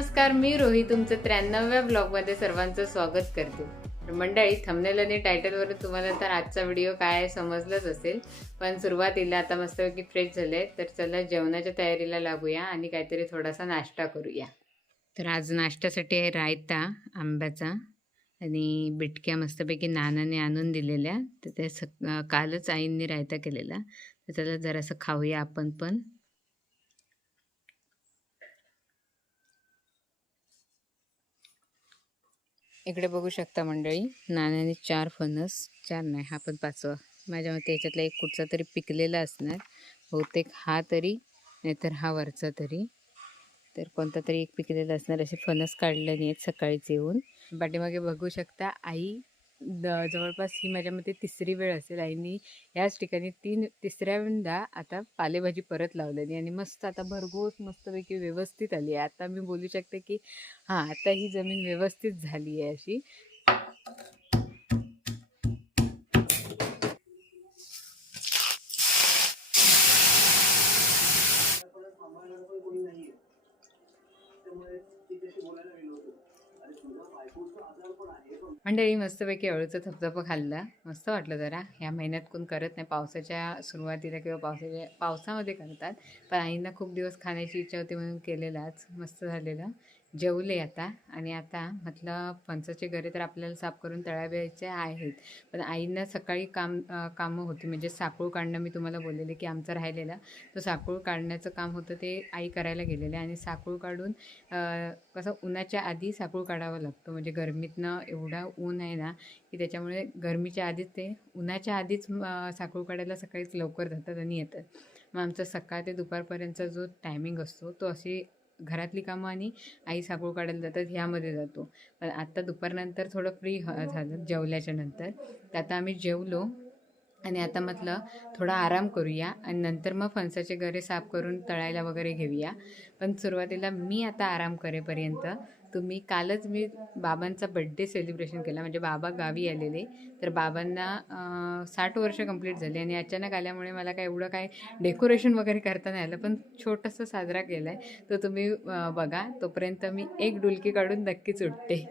नमस्कार, मी रोही तुमचं 93व्या ब्लॉगमध्ये सर्वांचं स्वागत करते. तर मंडळी, थंबनेल आणि टायटलवर तुम्हाला तर आजचा व्हिडिओ काय आहे समजलंच असेल, पण सुरुवातीला आता मस्तपैकी फ्रेश झाले तर चला जेवणाच्या तयारीला लागूया आणि काहीतरी थोडासा नाश्ता करूया. तर आज नाश्त्यासाठी आहे रायता आंब्याचा आणि बिटक्या मस्तपैकी नानाने आणून दिलेल्या. तर ते कालच आईंनी रायता केलेला, तर चला जरासं खाऊया आपण पण. इकडे बघू शकता मंडळी, नानाने 4 फणस, 4 नाही हा पण 5वा, माझ्या मते याच्यातला एक कुठचा तरी पिकलेला असणार, बहुतेक हा तरी नाहीतर हा वरचा तरी, तर कोणता तरी एक पिकलेला असणार. असे फणस काढले नाहीत सकाळीच येऊन. पाठीमागे बघू शकता आई जवळपास ही माझ्या मते 3री वेळ असेल आईनी याच ठिकाणी तिसऱ्यांदा आता पालेभाजी परत लावलेली आणि मस्त आता भरघोस मस्तपैकी व्यवस्थित आली आहे. आता मी बोलू शकते की हां, आता ही जमीन व्यवस्थित झाली आहे अशी. मंडळी, मस्तपैकी अळूचं थपथपं खाल्लं, मस्त वाटलं जरा. ह्या महिन्यात कोण करत नाही, पावसाच्या सुरुवातीला किंवा पावसामध्ये करतात, पण आईंना खूप दिवस खाण्याची इच्छा होती म्हणून केलेलाच, मस्त झालेलं. जेवले आता आणि आता म्हटलं फणसाचे गरे तर आपल्याला साफ करून तळायचे आहेत, पण आईंना सकाळी कामं होती, म्हणजे साकूळ काढणं. मी तुम्हाला बोललेले की आमचं राहिलेलं तर साकूळ काढण्याचं काम होतं, ते आई करायला गेलेले. आणि साकूळ काढून कसं उन्हाच्या आधी साकूळ काढावं लागतं, म्हणजे गरमीतनं एवढा ऊन आहे ना की त्याच्यामुळे गरमीच्या आधीच ते उन्हाच्या आधीच साकूळ काढायला सकाळीच लवकर जातात आणि येतात. मग आमचा सकाळ ते दुपारपर्यंतचा जो टायमिंग असतो तो अशी घरातली कामं आणि आई साकूळ काढायला जातात ह्यामध्ये जातो. पण आत्ता दुपारनंतर थोडं फ्री झालं जेवल्याच्या नंतर, तर आता आम्ही जेवलो आणि आता म्हटलं थोडा आराम करूया आणि नंतर मग फणसाचे गरे साफ करून तळायला वगैरे घेऊया. पण सुरुवातीला मी आता आराम करेपर्यंत कालच मी बाबांचा बड्डे सेलिब्रेशन केला, म्हणजे बाबा गावी आलेले, तर बाबांना 60 वर्ष कंप्लीट झाली आणि अचानक आल्यामुळे मला काय एवढं काय डेकोरेशन वगैरे करता नाही आलं, पण छोटंसं साजरा केला आहे, तो तुम्ही बघा. तोपर्यंत मी एक डुलकी काढून नक्कीच उठते.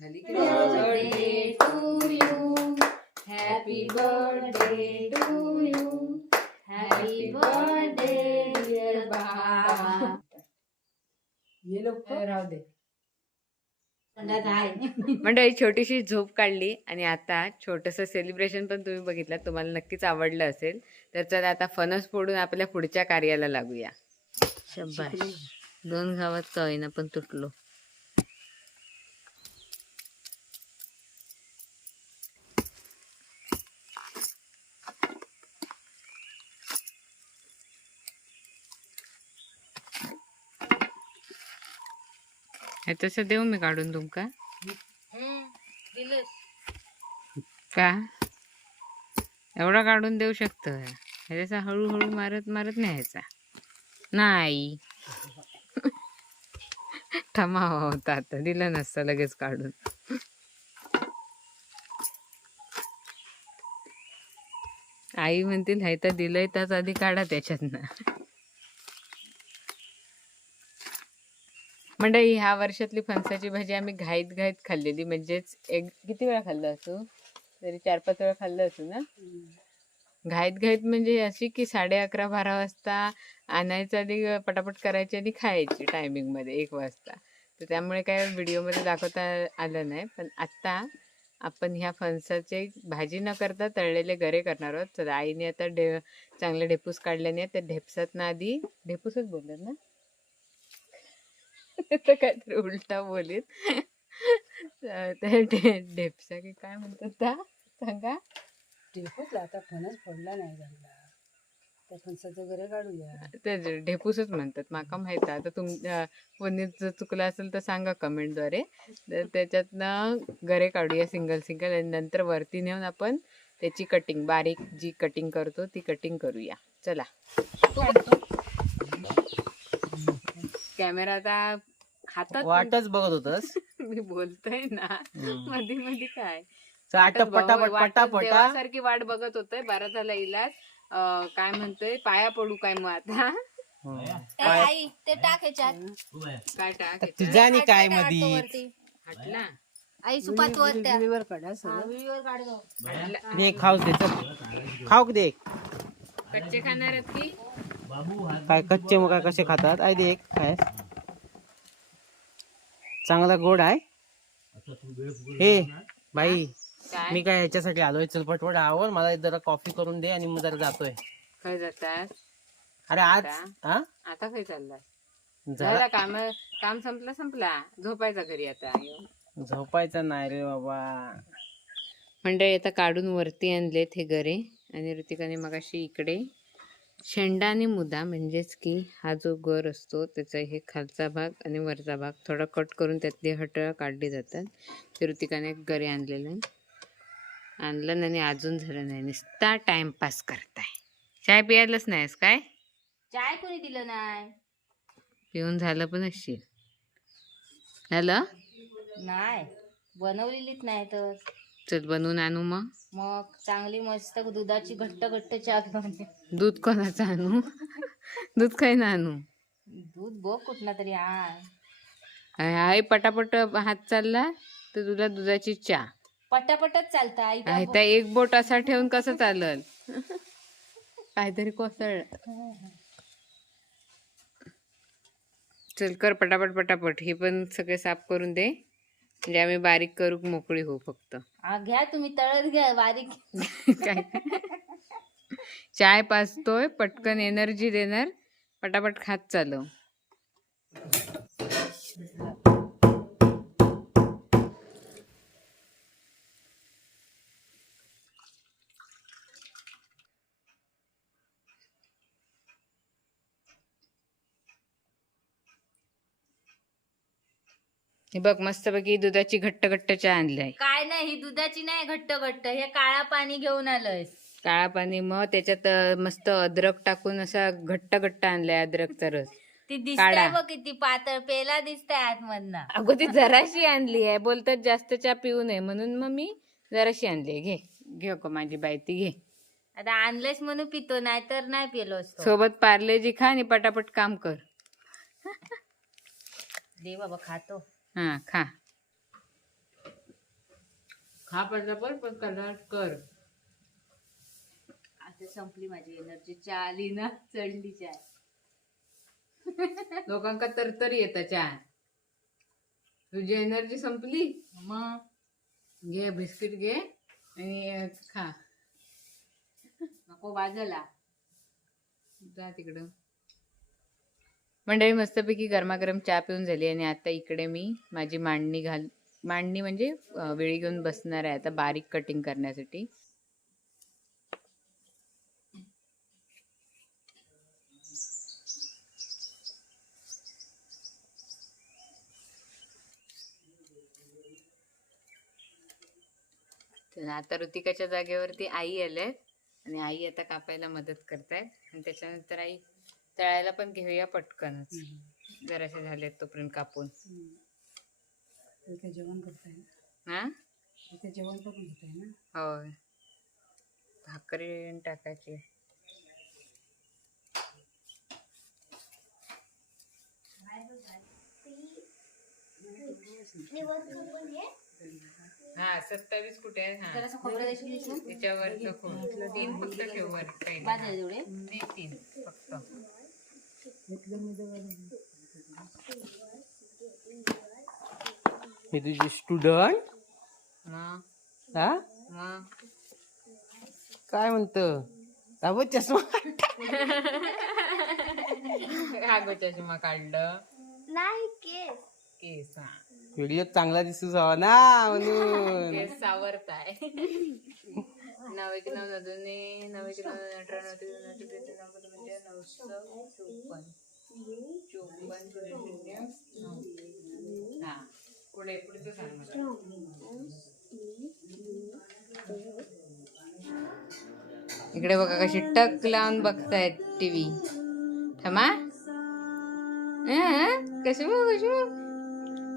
Birthday to you, happy birthday to you, happy birthday dear Baba. ये लोक राहू दे. मंडळी, छोटीशी झोप काढली आणि आता छोटंसं सेलिब्रेशन पण तुम्ही बघितलं, तुम्हाला नक्कीच आवडलं असेल. तर चला आता फणस फोडून आपल्या पुढच्या कार्याला लागूया. शब्बाश, 2 गावात का होईना पण तुटलो. तसं देऊ मी काढून तुमका का? एवढा काढून देऊ शकतो ह्याचा हळूहळू मारत मारत न्यायचा नाही. ठमावा होता, आता दिलं नसतं लगेच काढून. आई म्हणतील हाय तर दिलंय त्याच आधी काढा त्याच्यातनं. मंडळी, ह्या वर्षातली फणसाची भाजी आम्ही घाईत खाल्लेली, म्हणजेच किती वेळा खाल्लं असू, तरी 4-5 वेळा खाल्लं असू ना. घाईत म्हणजे अशी की 11:30-12 वाजता आणायचं आधी पटापट करायची आणि खायची टायमिंगमध्ये 1 वाजता. तर त्यामुळे काय व्हिडिओमध्ये दाखवता आलं नाही. पण आत्ता आपण ह्या फणसाची भाजी न करता तळलेले गरे करणार आहोत. तर आईने आता चांगले ढेपूस काढल्याने त्या ढेपसातनं आधी ढेपूसच बोलतात ना, तर काहीतरी उलटा बोलीत. ढेपसा की काय म्हणतात त्या सांगा. ढेपूस आता फणस फोडला नाही झाला, त्या फणसाचं गरे काढूया. ते ढेपूसच म्हणतात, माका माहित आहे. आता कोणी जर चुकलं असेल तर सांगा कमेंटद्वारे. तर त्याच्यातनं गरे काढूया सिंगल आणि नंतर वरती नेऊन आपण त्याची कटिंग, बारीक जी कटिंग करतो ती कटिंग करूया. चला. कॅमेरा आता हातात वाटच बघत होतस. मी बोलतोय ना मध्ये काय पटापटा देवासारखी वाट बघत होतोय. 12 झाला इलाज काय म्हणतोय पाया पडू काय मग आता आई ते टाक ह्याच्यात काय टाक तुझ्या आणि काय हटलं मधी वरती. हटला आई सुपात वर त्या चुलीवर काढा सगळं. विळीवर काढतो. हटला. दे खाऊ दे चल खाऊ दे कच्चे खाणार आहेत की काय कच्चे मग काय कसे खातात आई दे काय चांगला गोड आहे हे बाई काय मी काय ह्याच्यासाठी आलोय चल पटपट आवर मला जरा कॉफी करून दे आणि मग जरा जातोय काय जातात अरे आज हा आता काय चाललाय जरा झाला काम संपला झोपायचा घरी आता झोपायचं नाही रे बाबा मंडळी आता काढून वरती आणलेत हे गरे आणि ऋतिकाने मगाशी इकडे शेंडा आणि मुदा म्हणजेच की हा जो गर असतो त्याचा हे खालचा भाग आणि वरचा भाग थोडा कट करून त्यातली हटळं काढली जातात ते ऋतिकाने गरे आणलेलं आणलं आणि अजून झालं नाही नुसता टाइमपास करताय चाय पियायलाच नाहीस काय चाय कोणी दिलं नाही पिऊन झालं पण असशील झालं नाही बनवलेलीच नाही तर चल बनवून आणू मग चांगली मस्त दुधाची घट्ट घट्ट चहा घेऊन ये. दूध कोणाचं आणू दूध काय ना आणू दूध बघ कुठला तरी आण हाय पटापट हात चालला तर तुला दुधाची चहा पटापटच चालतं आई आहे त्या एक बोट असा ठेवून कसं चालल काहीतरी कोसळ चल कर पटापट पटापट हे पण सगळे साफ करून दे म्हणजे आम्ही बारीक करू मोकळी हो फक्त घ्या तुम्ही तळत घ्या बारीक काय चाय पाचतोय पटकन एनर्जी देणार पटापट खात चालव हे बघ मस्तपैकी दुधाची घट्ट घट्ट चहा आणलाय काय नाही ही दुधाची नाही घट्ट घट्ट हे काळा पाणी घेऊन आलंय काळा पाणी मग त्याच्यात मस्त अद्रक टाकून असा घट्ट घट्ट आणलाय अद्रकचा रस ती दिसते काढा. बघ किती पातळ पेला दिसतंय आतमधनं अगं ती जराशी आणली आहे बोलतात जास्त चहा पिऊ नये म्हणून मग मी जराशी आणली घे घे का माझी बाई ती घे आता आणलंयस म्हणून पितो नाही तर नाही पिलो असतो सोबत पार्लेजी खा आणि पटापट काम कर दे बाबा खातो हा खा खा पटापट पण कलर कर आता संपली माझी एनर्जी चहा आली ना चढली चहा लोकांका तरतरी येतं चहा तुझी एनर्जी संपली मग घे बिस्किट घे आणि खा नको बाजूला जा तिकडं मंडळी मस्तपैकी गरमागरम चहा पिऊन झाली आणि आता इकडे मी माझी मांडणी म्हणजे वेळी घेऊन बसणार आहे आता बारीक कटिंग करण्यासाठी तर आता ऋतिकाच्या जागेवरती आई आल्यात आणि आई आता कापायला मदत करतायत आणि त्याच्यानंतर आई तळायला पण घेऊया पटकनच जरासे झालेत तोपर्यंत कापून इथे जेवण करताय ना हा इथे जेवण करून घेताय ना होय भाकरी टाकायची हा 27 कुठे आहे हा जरासं खोबरं देशील इथून? त्याच्यावर तीन फक्त ठेव वर काही बाद झाले तेवढे नाही तीन फक्त हे तुझे स्टुडंट मग हा मग काय म्हणत बाबा चष्मा हा चष्मा काढलं नाही केस केस हा व्हिडिओ चांगला दिसूस हवा ना म्हणून केस सावरताय 99 अजून 99 हा पुढे पुढचं सांग मला इकडे बघा कशी टक लावून बघतायत टीव्ही ठमा कशी कशी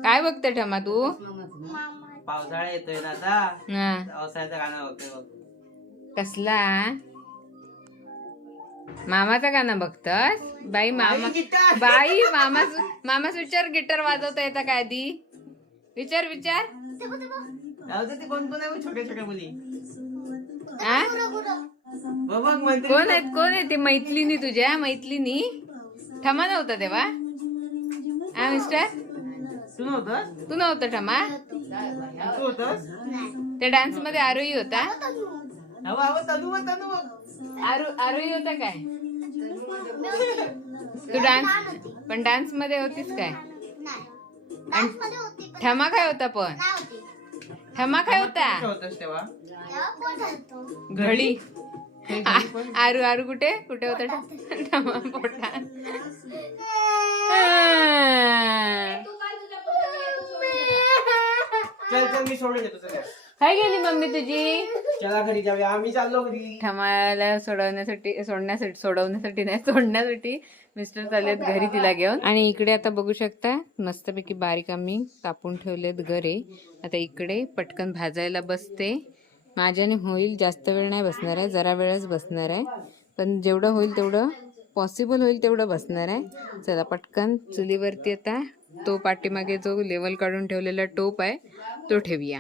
काय बघते ठमा तू पावसाळा येतोय ना आता हा पावसाळ्याचं गाणं बघतोय बघ कसला मामाचा गाणं बघतस बाई मामा मामाच विचार गिटार वाजवता येतं काय आधी विचार ते कोण कोण आहे छोट्या छोट्या मुली आ? बाबा मैत्रीण कोण आहे ते मैत्रिणी तुझ्या मैत्रिणी ठमा नव्हता तेव्हा हा मिस्टर तू नव्हतंस तू नव्हतं ठमा तू होतस त्या डान्स मध्ये आरोही होता तनू आरोही होता काय तू डान्स पण डान्स मध्ये होतीस काय आणि ठमा काय होता पण ठमा काय होता होतस तेव्हा घडी आरू कुठे कुठे होता ठमा पोटा चल मी सोडून येतो चल काय गेली मम्मी तुझी चला घरी जाऊया आम्ही चाललो घरी ठमाला सोडण्यासाठी मिस्टर चाललेत घरी तिला घेऊन आणि इकडे आता बघू शकता मस्तपैकी बारीक आम्ही कापून ठेवलेत गरे आता इकडे पटकन भाजायला बसते माझ्याने होईल जास्त वेळ नाही बसणार आहे जरा वेळच बसणार आहे पण जेवढं होईल तेवढं पॉसिबल होईल तेवढं बसणार आहे चला पटकन चुलीवरती आता तो पाठीमागे जो लेवल काढून ठेवलेला टोप आहे तो ठेवूया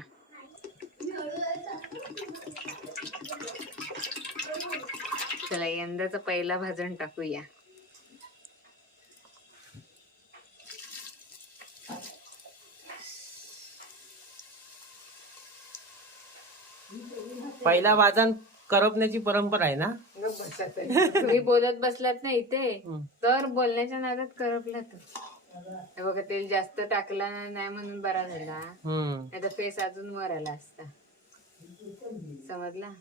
चला यंदाचा पहिला भाजण टाकूया पहिला वाजन करपण्याची परंपरा आहे ना तुम्ही बोलत बसलात ना इथे तर बोलण्याच्या नादात करपलात हे बघा तेल जास्त टाकला नाही म्हणून बरा झाला नाही तर फेस अजून वर आला असता समजला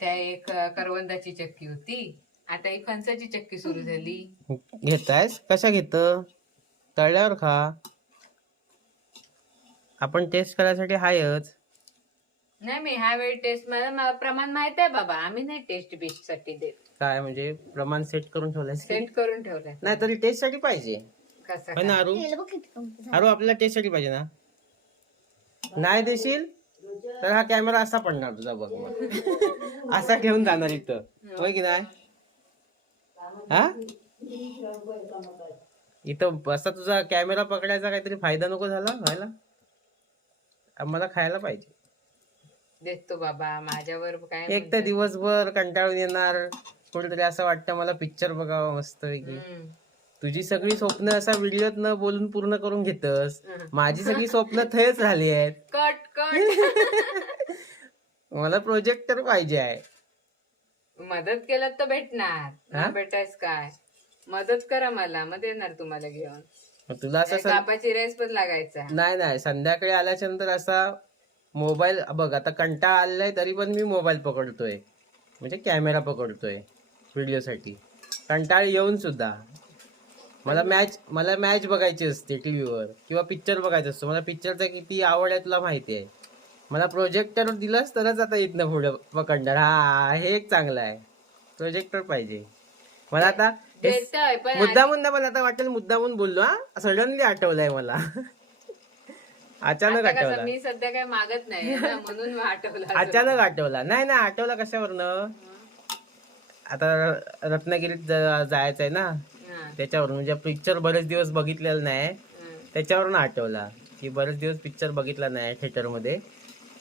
त्या एक करवंदाची चक्की होती आता ही फणसाची चक्की सुरू झाली घेतायस कशा घेत तळल्यावर खा आपण टेस्ट करायसाठी हायच नाही मी ह्या वेळी टेस्ट मला प्रमाण माहित आहे बाबा आम्ही नाही टेस्ट बेस्ट साठी देत काय म्हणजे प्रमाण सेट करून ठेवलंय सेट करून ठेवलंय नाही तरी टेस्ट साठी पाहिजे कसं है ना अरू अरू आपल्याला टेस्ट साठी पाहिजे ना नाही देशील तर हा कॅमेरा असा पडणार तुझा बघ मग. असा घेऊन जाणार इथं होय की नाही हा इथं असा तुझा कॅमेरा पकडायचा काहीतरी फायदा नको झाला व्हायला आम्हाला खायला पाहिजे देतो बाबा माझ्यावर काय एक तर दिवसभर कंटाळून येणार कुठेतरी असं वाटतं मला पिक्चर बघावं मस्त पैकी तुझी सगळी स्वप्न असा व्हिडिओत न बोलून पूर्ण करून घेतस माझी सगळी स्वप्न थेच झाली आहेत कट कट मला प्रोजेक्टर पाहिजे आहे मदत केलं तर भेटणार भेटायच काय मदत करा मला मग देणार तुम्हाला घेऊन मग तुला असं कापाची रेस पण लागायचा नाही संध्याकाळी आल्याच्या नंतर असा मोबाईल बघ आता कंटाळा आलाय तरी पण मी मोबाईल पकडतोय म्हणजे कॅमेरा पकडतोय व्हिडिओसाठी कंटाळ येऊन सुद्धा मला मॅच बघायची असते टीव्हीवर किंवा पिक्चर बघायचा असतो मला पिक्चरचा किती आवड आहे तुला माहिती आहे मला प्रोजेक्टर दिलंस तरच आता इथनं पुढे पकडणार हा हे एक चांगलं आहे प्रोजेक्टर पाहिजे मला आता मुद्दामून पण आता वाटेल मुद्दामून बोललो हा सडनली आठवलंय मला अचानक आठवला मी सध्या काय मागत नाही ना, म्हणून आठवला अचानक आठवला नाही आठवला कशावरनं आता रत्नागिरीत जायचंय ना त्याच्यावरून म्हणजे पिक्चर बरेच दिवस बघितलेला नाही त्याच्यावरून आठवला की बरेच दिवस पिक्चर बघितला नाही थिएटरमध्ये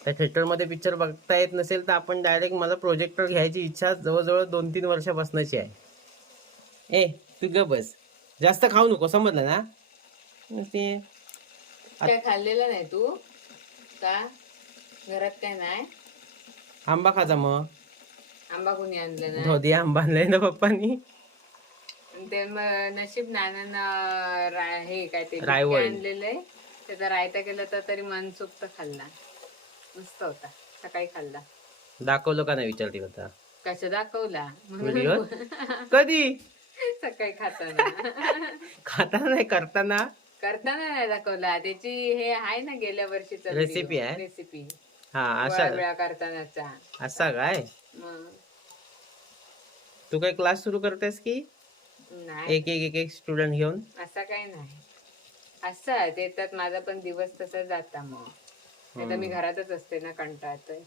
त्या थिएटरमध्ये पिक्चर बघता येत नसेल तर आपण डायरेक्ट मला प्रोजेक्टर घ्यायची इच्छा जवळजवळ 2-3 वर्षापासूनची आहे तू ग बस जास्त खाऊ नको समजलं ना ते काय खाल्लेलं नाही तू का घरात काय नाही आंबा खाजा मग आंबा कोणी आणलं ना धोदी आंबा आणलाय ना पप्पानी ते नशीब नानांना हे काय ते रायवळ आणलेलं आहे त्याचा रायता केला तर तरी मनसोक्त खाल्ला मस्त होता सकाळी खाल्ला दाखवलं का नाही विचारते होता कसं दाखवला व्हिडिओ कधी सकाळी खाताना नाही करताना नाही दाखवला त्याची हे आहे ना गेल्या वर्षीचा रेसिपी आहे रेसिपी हा अशा वेळा करतानाचा असा काय तू काय क्लास सुरू करतेस की नाही एक स्टुडंट घेऊन असं काही नाही असं देतात माझा पण दिवस तसा जाता मग आता मी घरातच असते ना, कंटाळतोय.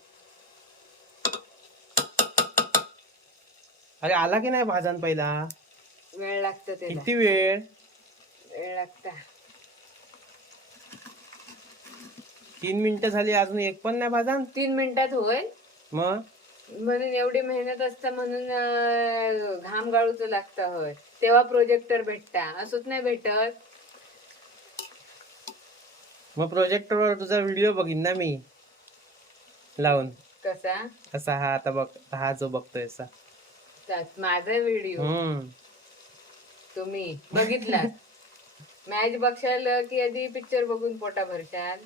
अरे आला की नाही भाजन पहिला? वेळ लागतो त्याला, किती वेळ? वेळ लागता. 3 मिनिटं झाली अजून एक पण नाही भाजन. 3 मिनिटात होईल मग म्हणून एवढी मेहनत असता, म्हणून घाम गाळूच लागतं. होय, तेव्हा प्रोजेक्टर भेटता, असंच नाही भेटत. मग प्रोजेक्टरवर तुझा व्हिडिओ बघीन ना मी लावून. कसा असा हा आता बघ, हा जो बघतोय असा. माझा व्हिडिओ तुम्ही बघितला? मॅच बघशाल की आधी पिक्चर बघून पोटा भरशाल?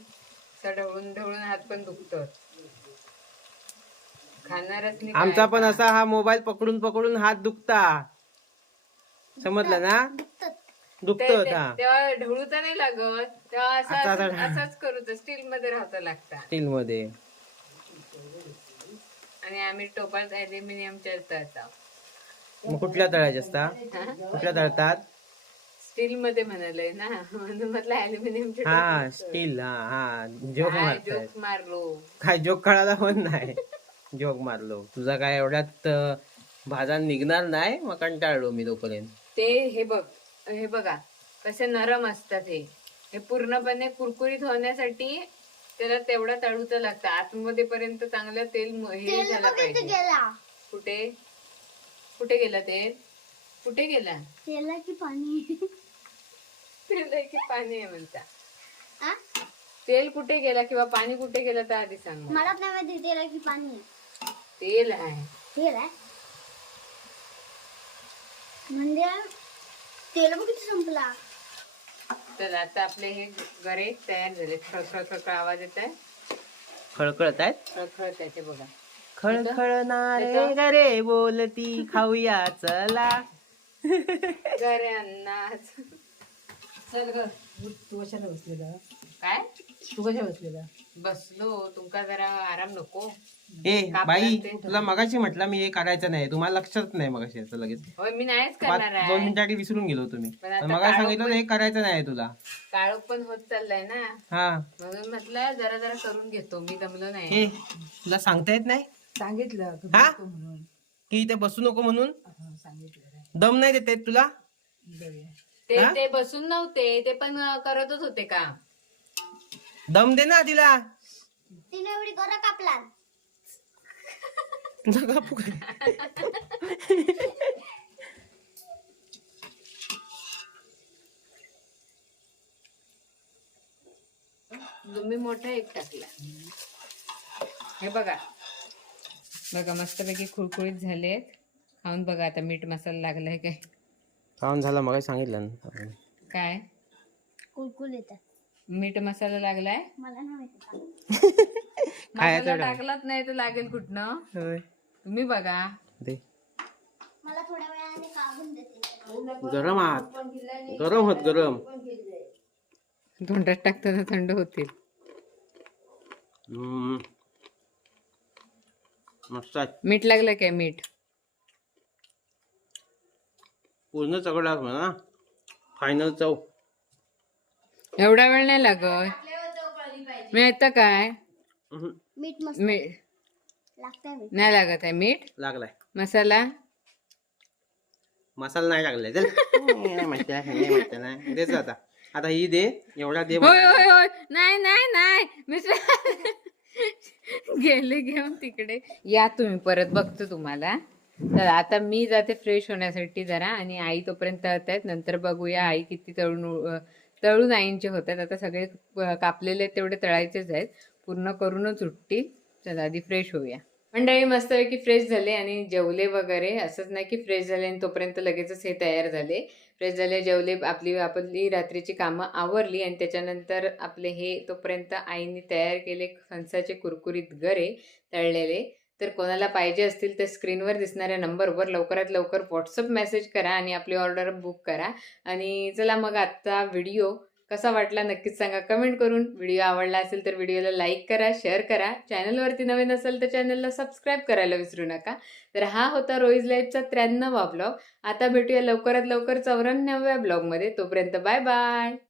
ढवळून ढवळून हात पण दुखतात. खाणारच नाही. आमचा पण असा हा मोबाईल पकडून पकडून हात दुखता, समजलं ना? दुखतो होता. तेव्हा ढवळूचा नाही लागत, तेव्हा असाच करूच, स्टील मध्ये राहता लागता. स्टील मध्ये. आणि आम्ही टोपात ॲल्युमिनियमच्या तळता. मग कुठल्या तळायचे असता? कुठल्या तळतात? स्टील मध्ये म्हणालय ना, म्हणून म्हटलं ॲल्युमिनियमच्या. हा स्टील. हा जोक मारताय. जोक मारलो काय जोक कळाला पण नाही. जोक मारलो. तुझा काय एवढ्यात भाजा निघणार नाही, मग कंटाळलो मी तोपर्यंत. ते हे बघा कसे नरम असतात. हे पूर्णपणे कुरकुरीत होण्यासाठी त्याला तेवढा तळूचं लागतं. आतमध्ये पर्यंत चांगलं तेल हे झालं पाहिजे. कुठे गेला तेल? कुठे गेला? तेल की पाणी? तेल आहे की पाणी आहे म्हणता? तेल कुठे गेला किंवा पाणी कुठे गेलं तर आधी सांग. मला नाही माहिती तेल की पाणी. तेल आहे. तेल आहे म्हणजे तेल बघ किती संपला. तर आता आपले हे गरे तयार झाले. खळखळ खळखळ आवाज येत आहे. खळखळत आहेत. खळखळ त्याचे बघा. खळखळणारे गरे बोलती, खाऊया चला. गरे अन्नाच. चल ग, तू कशाला बसलेला? काय तू कशा बसलेला? बसलो, तुमका जरा आराम नको? ए काप बाई, लागते. तुला मगाशी म्हटलं मी हे करायचं नाही, तुम्हाला लक्षात नाही मगाशी याचं लगेच. होय, मी नाहीच 2 करणार आहे. मिनिटांनी विसरून गेलो तुम्ही. पण आता मग सांगितलं हे करायचं नाही तुला. काळोख पण होत चाललाय ना, हा म्हणून म्हटलं जरा जरा करून घेतो. मी दमलो नाही. हे तुला सांगता येत नाही सांगितलं की हा? बसतो म्हणून. की इथे बसू नको म्हणून? सांगितलं रे. दम नाही देत आहेत तुला? बघूया. ते बसून नव्हते, ते पण करतच होते का? दम दे ना तिला. तिने एवढी गरज कापला. तुला कापू काय? तुम्ही मोठा एक टाकला. हे बघा बघा, मस्तपैकी खुळखुळीत झालेत. खाऊन बघा आता मीठ मसाला लागलाय काय. खाऊन झाला मग सांगितलं ना. काय कुलकुल येतात. मीठ मसाला लागलाय? मला नाही माहिती. मसाला टाकलाच नाही तर लागेल कुठनं? होय. तुम्ही बघा. दे. मला थोड्या वेळाने काढून देते. गरम आहात, गरम होत गरम. तोंडात टाकताना थंड होतील. मस्त आहे. मीठ लागलं काय? मीठ पूर्ण चगडा ना, फायनल चव. एवढा वेळ नाही लागत. मिळतं काय? मीठ मस्त मीठ लागतंय. मीठ नाही लागत आहे. मीठ लागलाय. मसाला मसाला नाही लागलाय. चल. नाही माहिती आहे, नाही माहिती नाही. देच आता. आता ही दे, एवढा दे. होय होय होय, नाही नाही नाही मिस्टर गेले घेऊन तिकडे. या तुम्ही परत, बघतो तुम्हाला. तर आता मी जाते फ्रेश होण्यासाठी जरा, आणि आई तोपर्यंत तळत आहेत. नंतर बघूया आई किती तळून आईंचे होतात. आता सगळे कापलेले तेवढे तळायचेच आहेत, पूर्ण करूनच उठतील. चला आधी फ्रेश होऊया. मंडळी मस्तपैकी फ्रेश झाले आणि जेवले वगैरे. असंच नाही की फ्रेश झाले आणि तोपर्यंत लगेचच हे तयार झाले. फ्रेश झाले, जेवले, आपली रात्रीची कामं आवरली, आणि त्याच्यानंतर आपले हे तोपर्यंत आईने तयार केले फणसाचे कुरकुरीत गरे तळलेले. तर कोणाला पाहिजे असतील तर स्क्रीनवर दिसणाऱ्या नंबरवर लवकरात लवकर व्हॉट्सअप मेसेज करा आणि आपली ऑर्डर बुक करा. आणि चला मग आजचा व्हिडिओ कसा वाटला नक्कीच सांगा कमेंट करून. व्हिडिओ आवडला असेल तर व्हिडिओला लाईक करा, शेअर करा. चॅनलवरती नवीन असेल तर चॅनलला सबस्क्राईब करायला विसरू नका. तर हा होता रोईज लाईफचा 93वा ब्लॉग. आता भेटूया लवकरात लवकर 94व्या ब्लॉगमध्ये. तोपर्यंत बाय बाय.